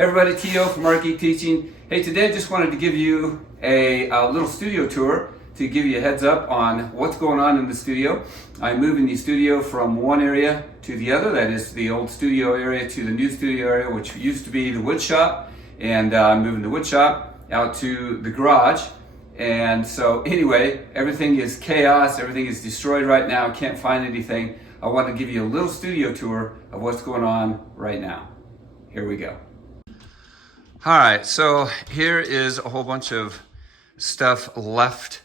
Hey everybody, Tio from Art Geek Teaching. Hey, today I just wanted to give you a little studio tour to give you a heads up on what's going on in the studio. I'm moving the studio from one area to the other, that is the old studio area to the new studio area, which used to be the wood shop, and I'm moving the wood shop out to the garage. And so anyway, everything is chaos, everything is destroyed right now, I can't find anything. I want to give you a little studio tour of what's going on right now. Here we go. All right, so here is a whole bunch of stuff left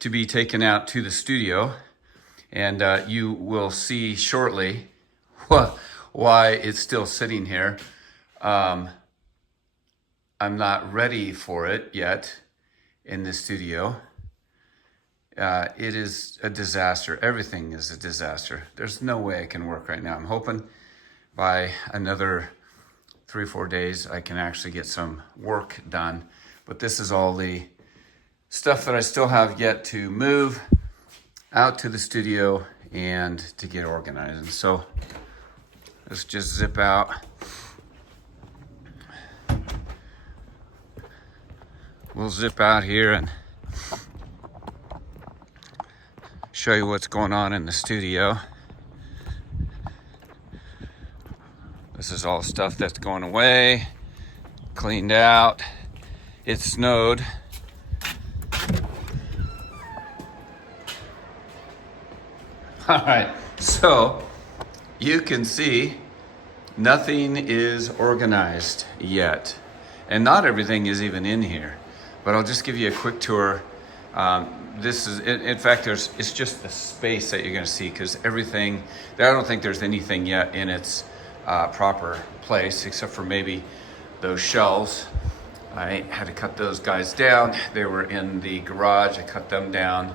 to be taken out to the studio, and you will see shortly why it's still sitting here. I'm not ready for it yet in the studio. It is a disaster. Everything is a disaster. There's no way I can work right now. I'm hoping by another 3 or 4 days I can actually get some work done. But this is all the stuff that I still have yet to move out to the studio and to get organized. And so let's just zip out. We'll zip out here and show you what's going on in the studio. This is all stuff that's going away, cleaned out. It snowed. All right, so you can see nothing is organized yet. And not everything is even in here, but I'll just give you a quick tour. This is, in fact, it's just the space that you're gonna see, because everything, I don't think there's anything yet in its proper place, except for maybe those shelves. I had to cut those guys down. They were in the garage. I cut them down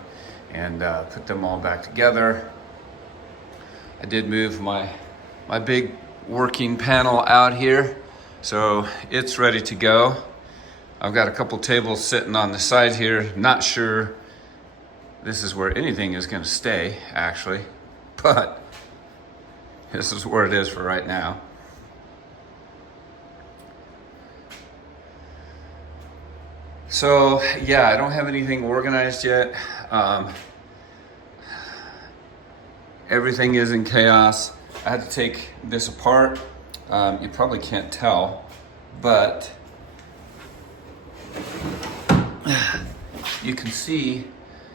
and put them all back together. I did move my big working panel out here, so it's ready to go. I've got a couple tables sitting on the side here. Not sure this is where anything is going to stay, actually, but this is where it is for right now. So yeah, I don't have anything organized yet. Everything is in chaos. I had to take this apart. You probably can't tell, but you can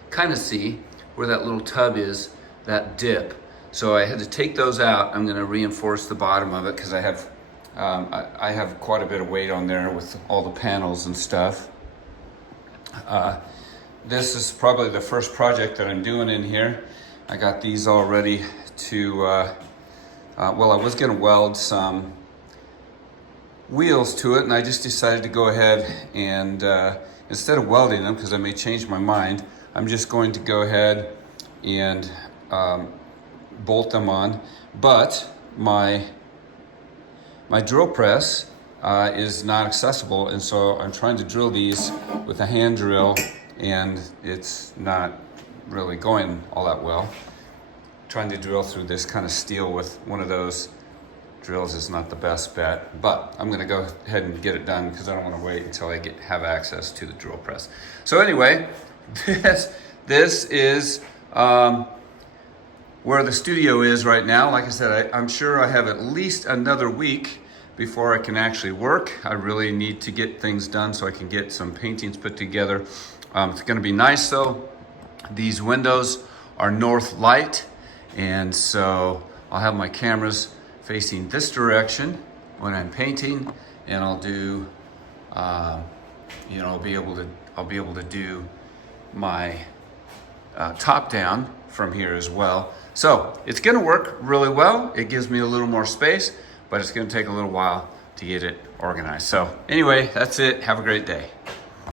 kind of see where that little tub is, that dip. So I had to take those out. I'm gonna reinforce the bottom of it because I have quite a bit of weight on there with all the panels and stuff. This is probably the first project that I'm doing in here. I got these all ready to, well, I was gonna weld some wheels to it, and I just decided to go ahead and instead of welding them, because I may change my mind, I'm just going to go ahead and bolt them on. But my drill press is not accessible, and so I'm trying to drill these with a hand drill, and it's not really going all that well. Trying to drill through this kind of steel with one of those drills is not the best bet, but I'm gonna go ahead and get it done because I don't want to wait until I have access to the drill press. So anyway, this is where the studio is right now. Like I said, I'm sure I have at least another week before I can actually work. I really need to get things done so I can get some paintings put together. It's gonna be nice though. These windows are north light, and so I'll have my cameras facing this direction when I'm painting, and I'll do, you know, I'll be able to do my top down from here as well. So it's gonna work really well. It gives me a little more space, but it's gonna take a little while to get it organized. So anyway, that's it. Have a great day.